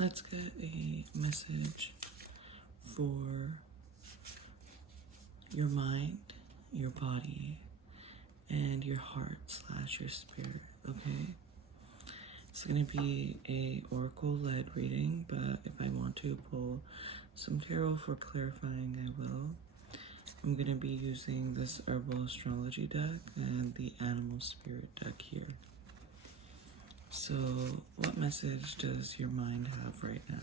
Let's get a message for your mind, your body, and your heart / your spirit, okay? It's going to be a oracle-led reading, but if I want to pull some tarot for clarifying, I will. I'm going to be using this herbal astrology deck and the animal spirit deck here. So, what message does your mind have right now?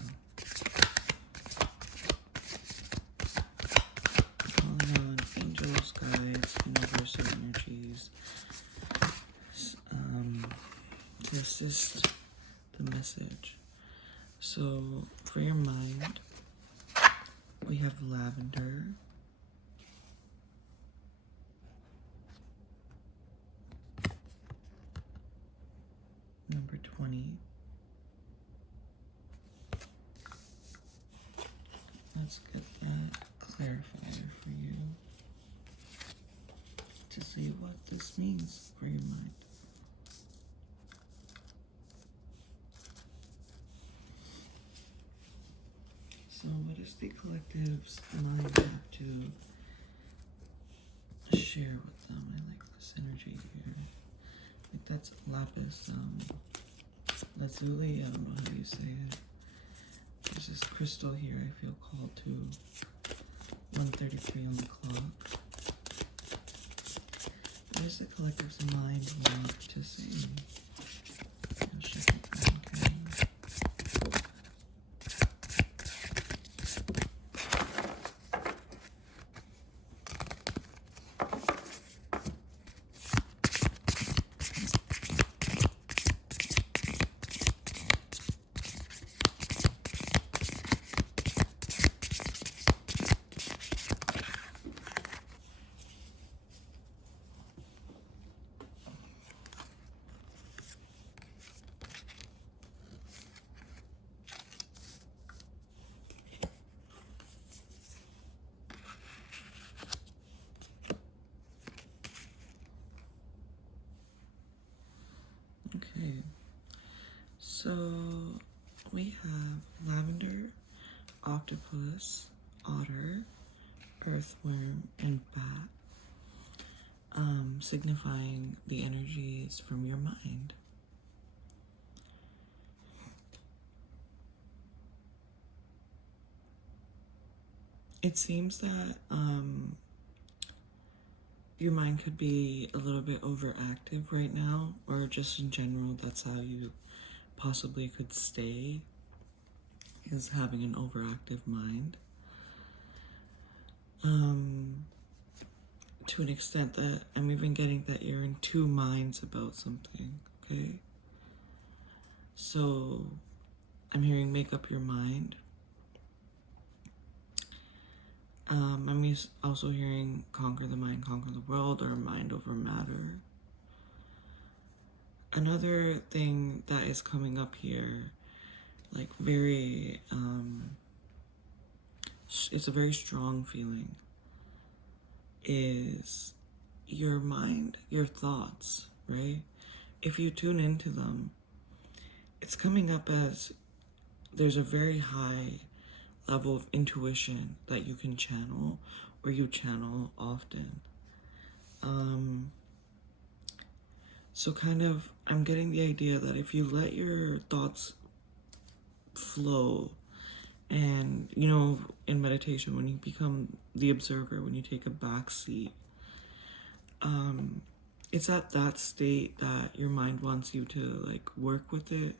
Calling on angels, guides, universal energies to assist the message. So, for your mind, we have lavender, number 20. Let's get that clarifier for you to see what this means for your mind. So what does the collective's mind have to share with them? I like this energy here. I think that's lapis lazuli, I don't know how you say it. There's this crystal here I feel called to. 1:33 on the clock. What does the collective's mind want to say? I'll check it out, okay? Okay, so we have lavender, octopus, otter, earthworm, and bat, signifying the energies from your mind. It seems that your mind could be a little bit overactive right now, or just in general, that's how you possibly could stay, is having an overactive mind. To an extent that I'm even getting that you're in two minds about something, okay? So I'm hearing make up your mind. I'm also hearing conquer the mind, conquer the world, or mind over matter. Another thing that is coming up here, like very, it's a very strong feeling, is your mind, your thoughts, right? If you tune into them, it's coming up as there's a very high level of intuition that you can channel, or you channel often. So kind of, I'm getting the idea that if you let your thoughts flow, and, you know, in meditation, when you become the observer, when you take a back seat, it's at that state that your mind wants you to, like, work with it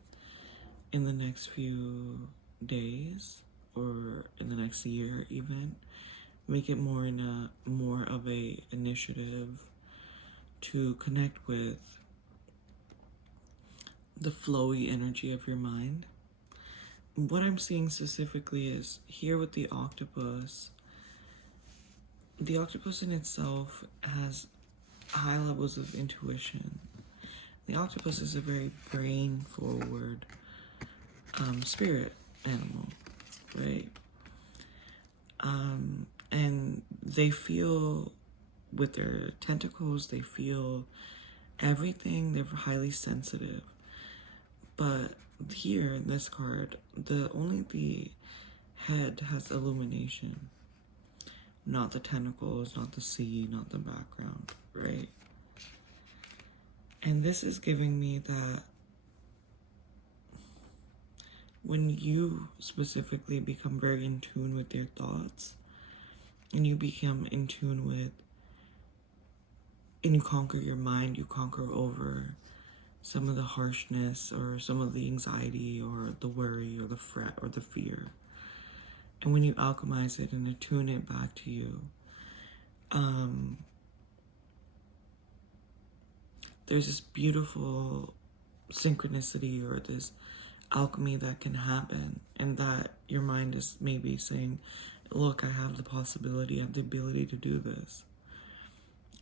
in the next few days, or in the next year even. Make it more of a initiative to connect with the flowy energy of your mind. What I'm seeing specifically is here with the octopus. The octopus in itself has high levels of intuition. The octopus is a very brain-forward spirit animal, right? And they feel with their tentacles, they feel everything. They're highly sensitive. But here in this card, only the head has illumination, not the tentacles, not the sea, not the background, right? And this is giving me that when you specifically become very in tune with your thoughts, and you become in tune with, and you conquer your mind, you conquer over some of the harshness or some of the anxiety or the worry or the fret or the fear. And when you alchemize it and attune it back to you, there's this beautiful synchronicity or this alchemy that can happen, and that your mind is maybe saying, look, I have the possibility, I have the ability to do this,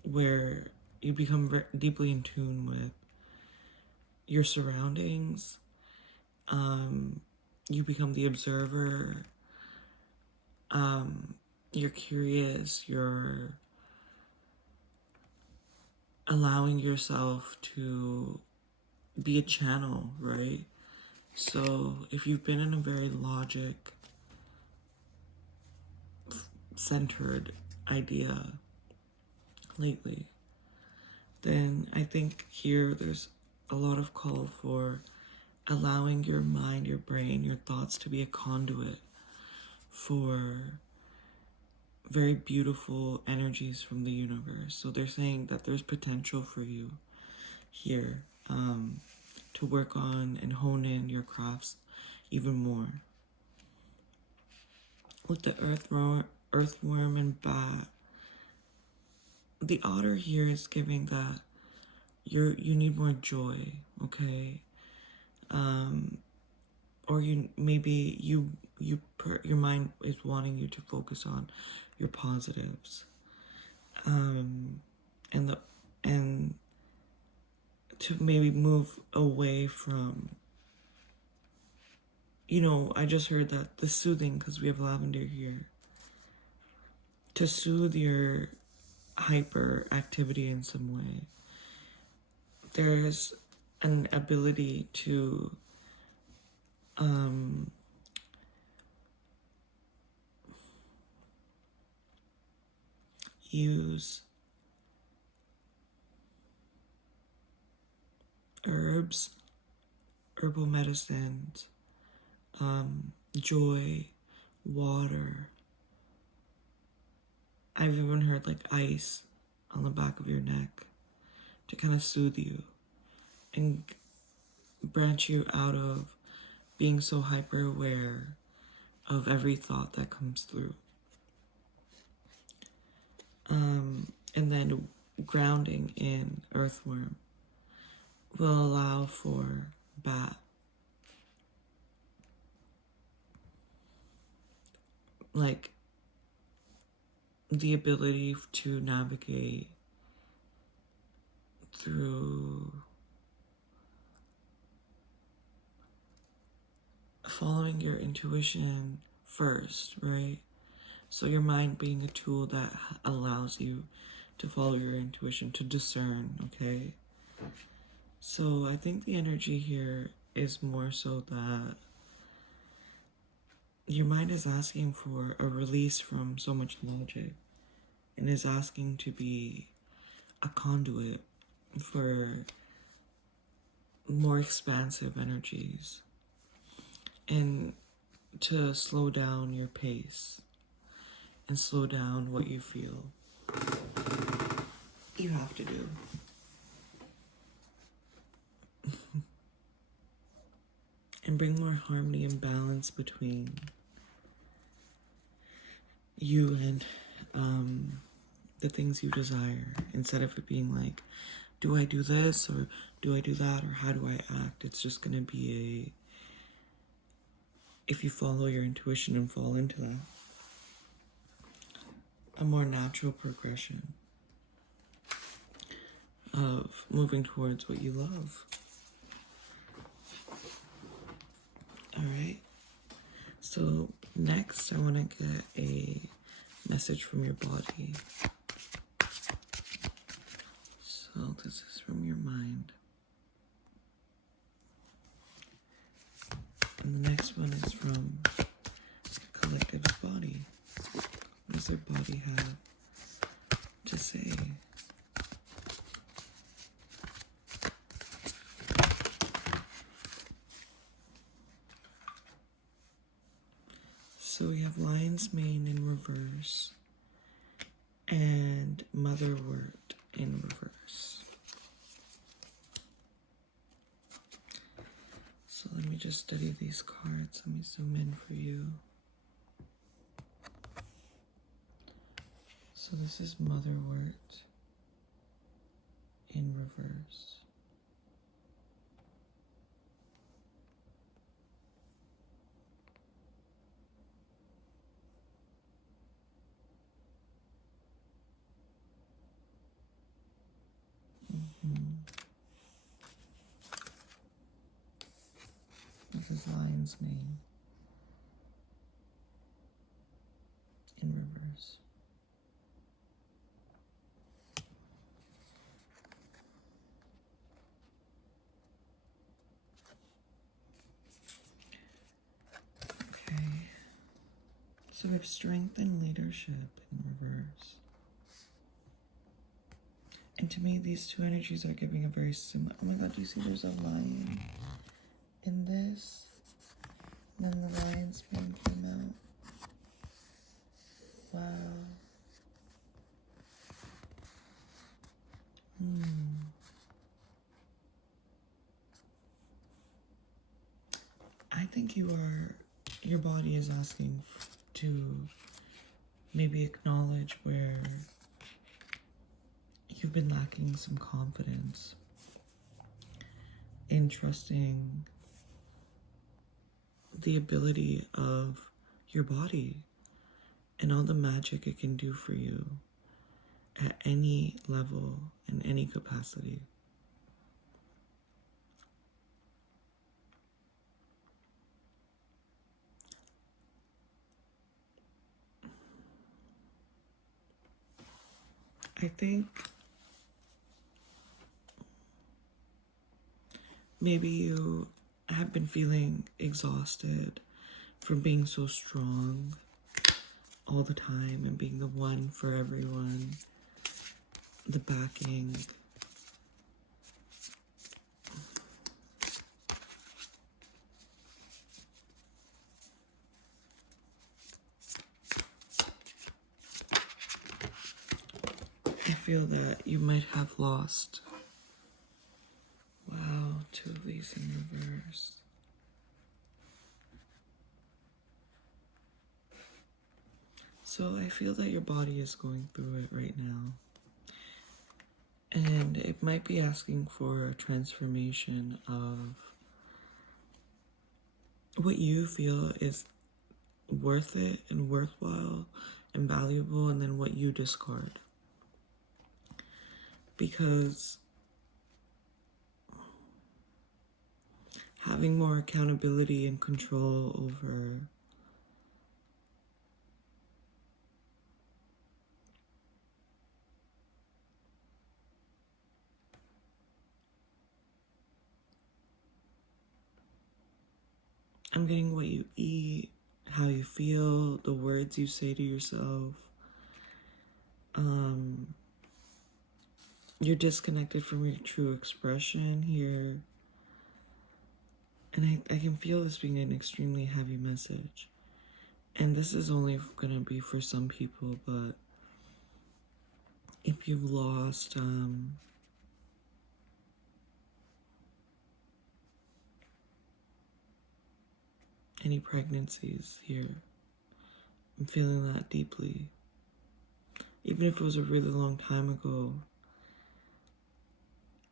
where you become deeply in tune with your surroundings. You become the observer. You're curious, you're allowing yourself to be a channel, right? So if you've been in a very logic centered idea lately, then I think here there's a lot of call for allowing your mind, your brain, your thoughts to be a conduit for very beautiful energies from the universe. So they're saying that there's potential for you here to work on and hone in your crafts even more. With the earthworm and bat, the otter here is giving that you need more joy, okay? Or you maybe your mind is wanting you to focus on your positives, and to maybe move away from, I just heard that the soothing, because we have lavender here, to soothe your hyperactivity in some way. There's an ability to use herbs, herbal medicines, joy, water. I've even heard like ice on the back of your neck to kind of soothe you and branch you out of being so hyper aware of every thought that comes through. And then grounding in earthworm will allow for bat. Like the ability to navigate through following your intuition first, right? So your mind being a tool that allows you to follow your intuition, to discern, okay? So I think the energy here is more so that your mind is asking for a release from so much logic and is asking to be a conduit for more expansive energies and to slow down your pace and slow down what you feel you have to do. And bring more harmony and balance between you and the things you desire, instead of it being like, do I do this or do I do that or how do I act? It's just gonna be if you follow your intuition and fall into that, a more natural progression of moving towards what you love. Alright, so next I want to get a message from your body. So this is from your mind. And the next one is from the collective's body. What does their body have to say? So we have lion's mane in reverse and motherwort in reverse. So let me just study these cards. Let me zoom in for you. So this is motherwort in reverse. This is lion's mane in reverse. Okay. So we have strength and leadership in reverse. And to me, these two energies are giving a very similar. Oh my god, do you see there's a lion in this? And then the lion's mane came out. Wow. I think your body is asking to maybe acknowledge where you've been lacking some confidence in trusting the ability of your body and all the magic it can do for you at any level in any capacity. I think maybe you have been feeling exhausted from being so strong all the time and being the one for everyone, the backing. I feel that you might have lost. Wow, two of these in reverse. So I feel that your body is going through it right now. And it might be asking for a transformation of what you feel is worth it and worthwhile and valuable, and then what you discard. Because having more accountability and control over I'm getting what you eat, how you feel, the words you say to yourself. You're disconnected from your true expression here. And I can feel this being an extremely heavy message. And this is only going to be for some people, but if you've lost any pregnancies here, I'm feeling that deeply. Even if it was a really long time ago,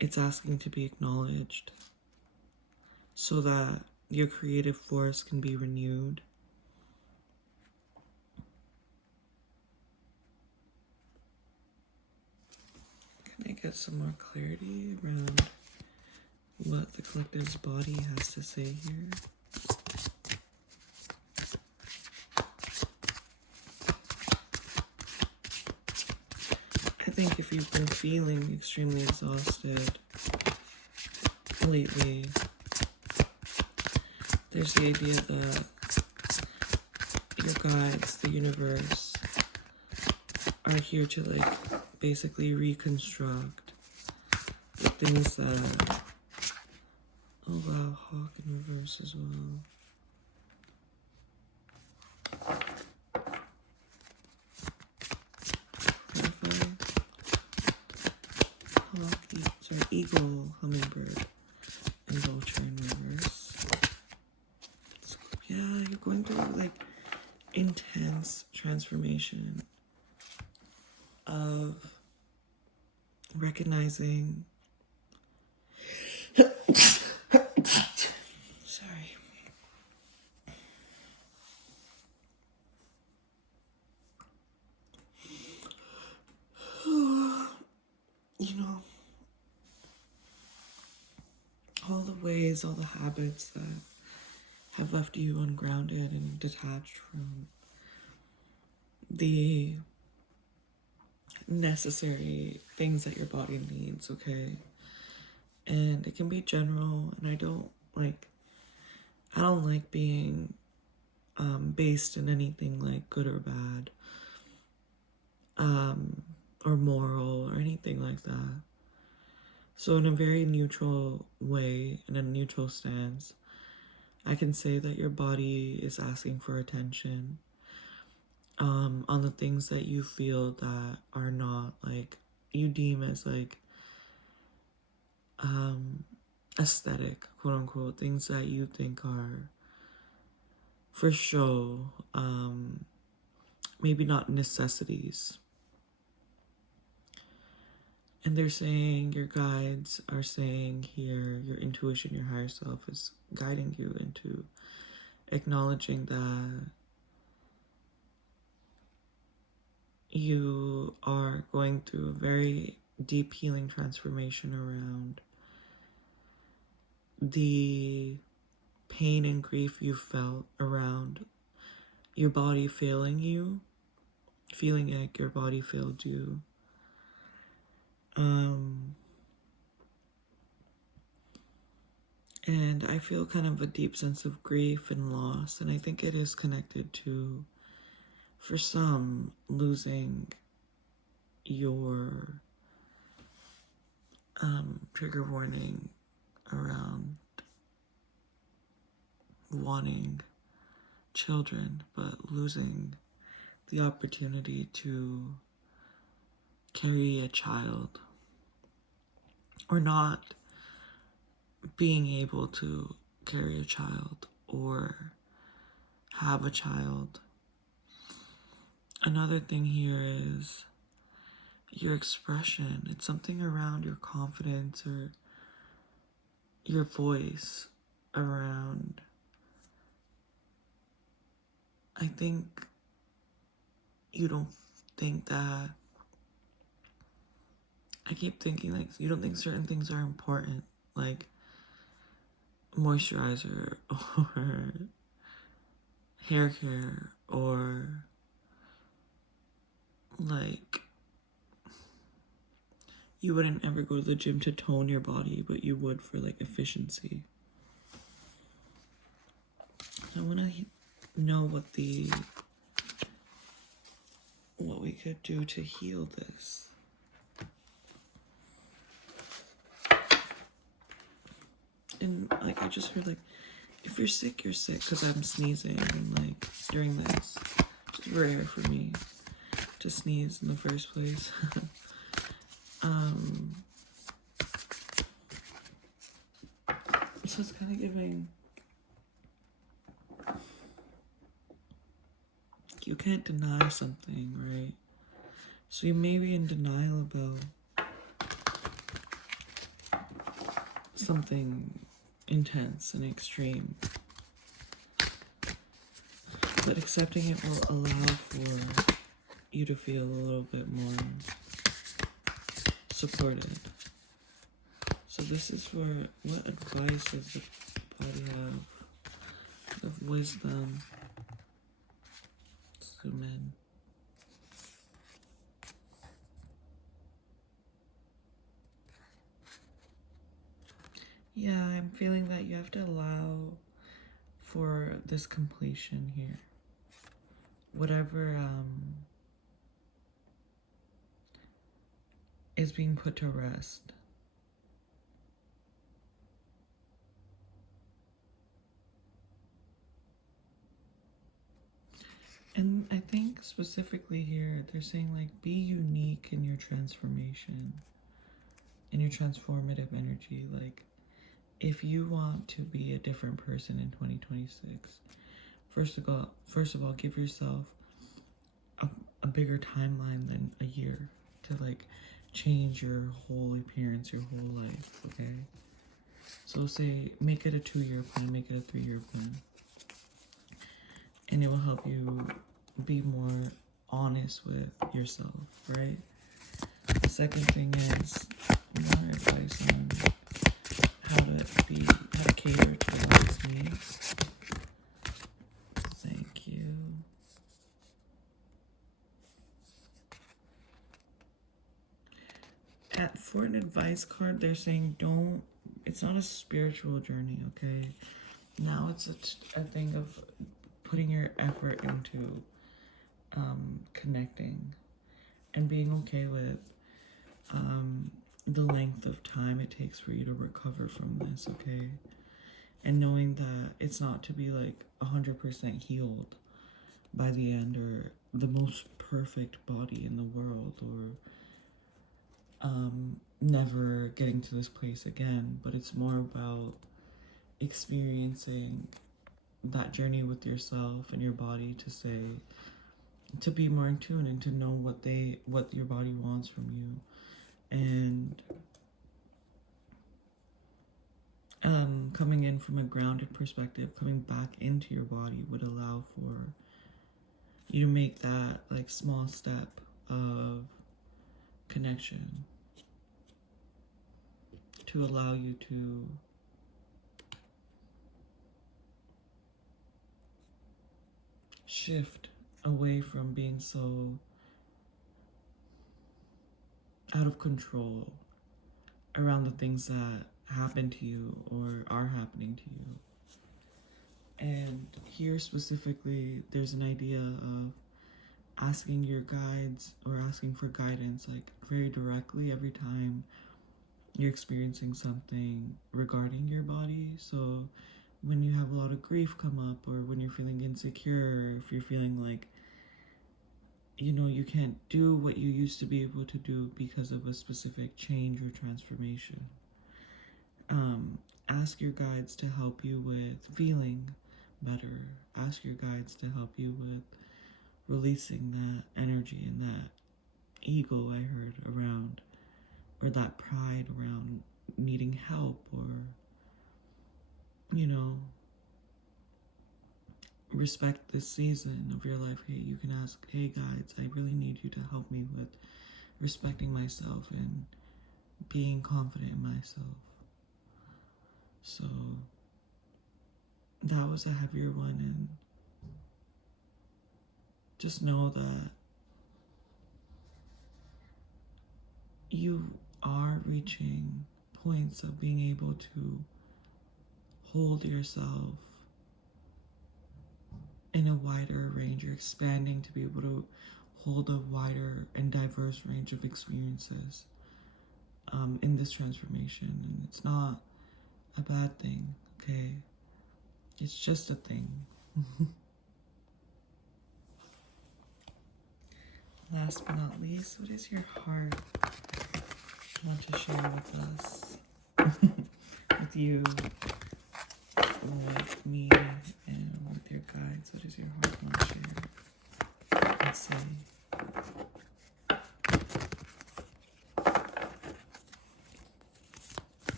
it's asking to be acknowledged so that your creative force can be renewed. Can I get some more clarity around what the collective's body has to say here? I think if you've been feeling extremely exhausted lately, There's the idea that your guides, the universe, are here to like basically reconstruct the things that, oh wow, Hawk in reverse as well. Hawk, eagle, hummingbird, and vulture in reverse. So, yeah, you're going through like intense transformation of recognizing. Sorry. You know, all the ways, all the habits that have left you ungrounded and detached from the necessary things that your body needs, okay? And it can be general, and I don't like being based in anything like good or bad, or moral or anything like that. So in a very neutral way, in a neutral stance, I can say that your body is asking for attention on the things that you feel that are not like you deem as like aesthetic, quote unquote, things that you think are for show, maybe not necessities. And they're saying, your guides are saying here, your intuition, your higher self is guiding you into acknowledging that you are going through a very deep healing transformation around the pain and grief you felt around your body failing you, feeling like your body failed you. And I feel kind of a deep sense of grief and loss, and I think it is connected to, for some, losing your trigger warning around wanting children, but losing the opportunity to carry a child, or not being able to carry a child or have a child. Another thing here is your expression. It's something around your confidence or your voice around, I think you don't think that, I keep thinking like you don't think certain things are important, like moisturizer or hair care, or like you wouldn't ever go to the gym to tone your body, but you would for like efficiency. I want to know what we could do to heal this. And like I just heard, like, if you're sick, you're sick, because I'm sneezing, and like during this, it's rare for me to sneeze in the first place. So it's kind of giving, you can't deny something, right? So you may be in denial about something intense and extreme, but accepting it will allow for you to feel a little bit more supported. So this is for, what advice does the body have of wisdom? Zoom in. Yeah, I'm feeling that you have to allow for this completion here. Whatever is being put to rest. And I think specifically here, they're saying like, be unique in your transformation, in your transformative energy. Like, if you want to be a different person in 2026, first of all, give yourself a bigger timeline than a year to like change your whole appearance, your whole life, okay? So say, make it a 2-year plan, make it a 3-year plan. And it will help you be more honest with yourself, right? The second thing is more advice on how to cater to one's needs. Thank you. For an advice card, they're saying it's not a spiritual journey, okay? Now it's a thing of putting your effort into connecting and being okay with the length of time it takes for you to recover from this, okay? And knowing that it's not to be like 100% healed by the end, or the most perfect body in the world, or never getting to this place again, but it's more about experiencing that journey with yourself and your body to be more in tune and to know what your body wants from you. And coming in from a grounded perspective, coming back into your body would allow for you to make that like small step of connection to allow you to shift away from being so out of control around the things that happen to you or are happening to you. And here specifically, there's an idea of asking your guides or asking for guidance like very directly every time you're experiencing something regarding your body. So when you have a lot of grief come up, or when you're feeling insecure, or if you're feeling like, you know, you can't do what you used to be able to do because of a specific change or transformation, ask your guides to help you with feeling better. Ask your guides to help you with releasing that energy and that ego I heard around, or that pride around needing help, or, you know, respect this season of your life. Hey, you can ask, hey guides, I really need you to help me with respecting myself and being confident in myself. So that was a heavier one, and just know that you are reaching points of being able to hold yourself in a wider range. You're expanding to be able to hold a wider and diverse range of experiences in this transformation. And it's not a bad thing, okay? It's just a thing. Last but not least, what is your heart want to share with us? With you, with me, and with your guides? What does your heart want to share and say?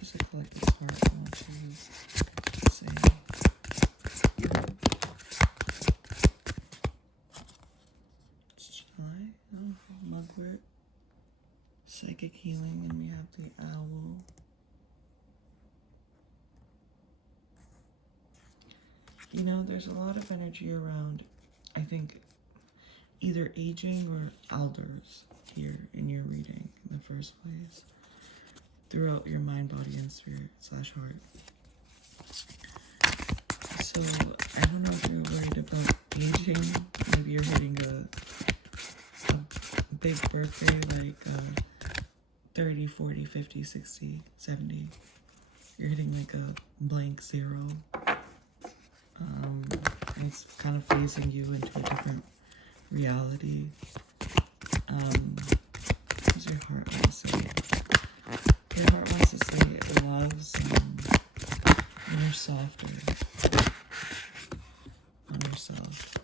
Just a collective heart wants to say. July, mugwort, psychic healing, and we have the owl. You know, there's a lot of energy around, I think, either aging or elders here in your reading in the first place, throughout your mind, body, and spirit / heart. So I don't know if you're worried about aging. Maybe you're hitting a big birthday, like 30, 40, 50, 60, 70. You're hitting like a blank zero. And it's kind of phasing you into a different reality. What does your heart want to say? Your heart wants to say it loves when you're softer on yourself.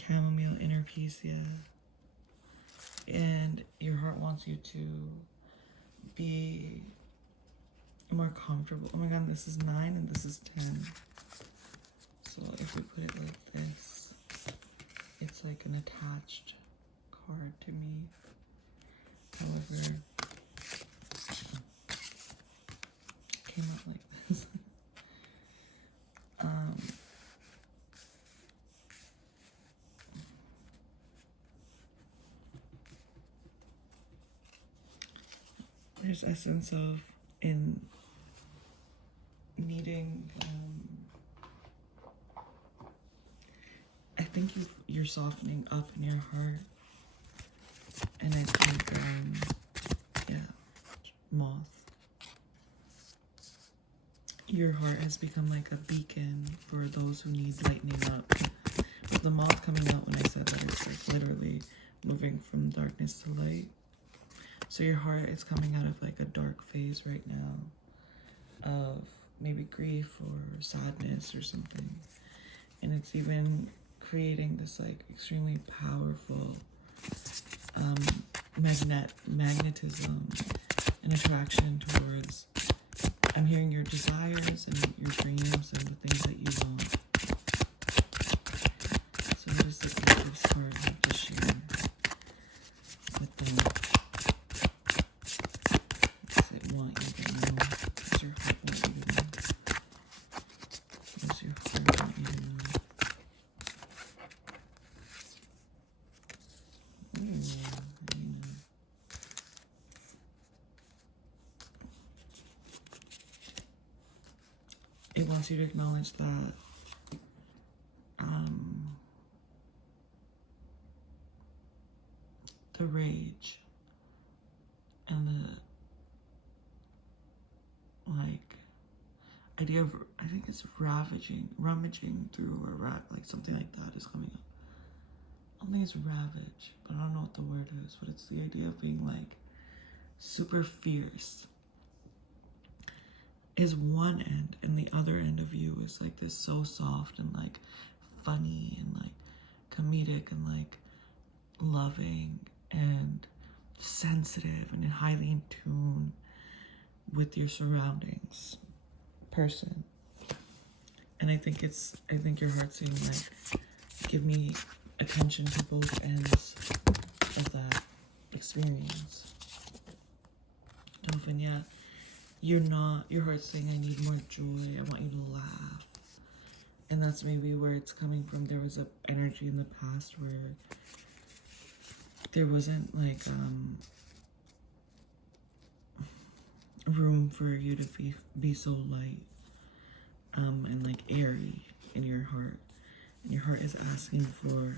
Chamomile, inner peace, yeah. And your heart wants you to be more comfortable. Oh my god, this is 9 and this is 10. So if we put it like this, it's like an attached card to me. However, it came out like this. There's a sense of in needing, I think you're softening up in your heart, and I think, yeah, moth. Your heart has become like a beacon for those who need lightening up. But the moth coming out when I said that, it's like literally moving from darkness to light. So your heart is coming out of like a dark phase right now of maybe grief or sadness or something. And it's even creating this like extremely powerful magnetism and attraction towards, I'm hearing your desires and your dreams and the things that you want. So what is the collective card you have to share with them? What does it want you to know? What does your heart want you to know? What does your heart want you to know? It wants you to acknowledge that the rage and the like idea of, I think it's rummaging through, or like something like that is coming up. I don't think it's ravage, but I don't know what the word is, but it's the idea of being like super fierce is one end, and the other end of you is like this so soft and like funny and like comedic and like loving and sensitive and highly in tune with your surroundings person. And I think your heart's saying like, give me attention to both ends of that experience. Dolphin, yeah. Your heart's saying, I need more joy, I want you to laugh. And that's maybe where it's coming from. There was a energy in the past where there wasn't like room for you to be so light and like airy in your heart. And your heart is asking for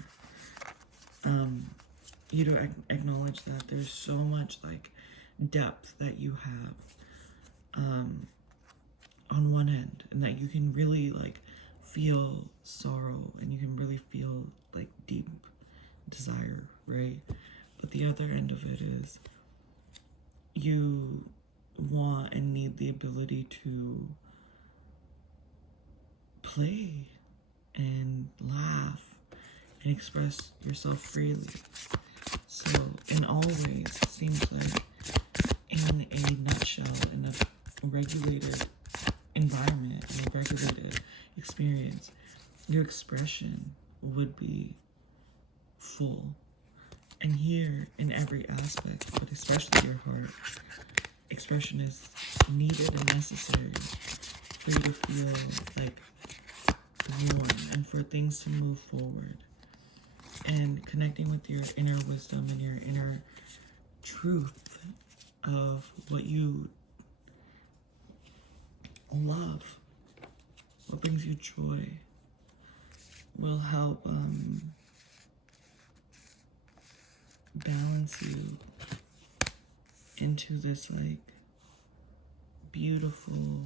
you to acknowledge that there's so much like depth that you have on one end, and that you can really like feel sorrow and you can really feel like deep desire, right? But the other end of it is you want and need the ability to play and laugh and express yourself freely. So in all ways, it seems like in a nutshell, in a regulated environment, in a regulated experience, your expression would be full. And here, in every aspect, but especially your heart, expression is needed and necessary for you to feel like warm and for things to move forward. And connecting with your inner wisdom and your inner truth of what you love, what brings you joy, will help balance you into this like beautiful,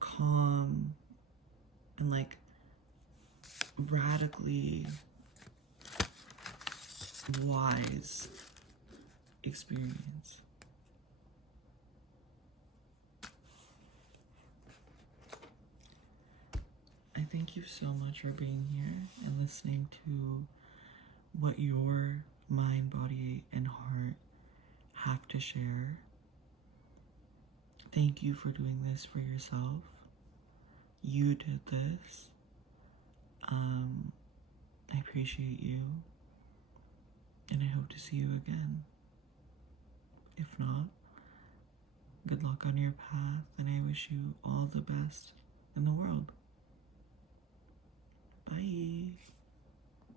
calm, and like radically wise experience. I thank you so much for being here and listening to what your mind, body, and heart have to share. Thank you for doing this for yourself. You did this. I appreciate you, and I hope to see you again. If not, good luck on your path, and I wish you all the best in the world.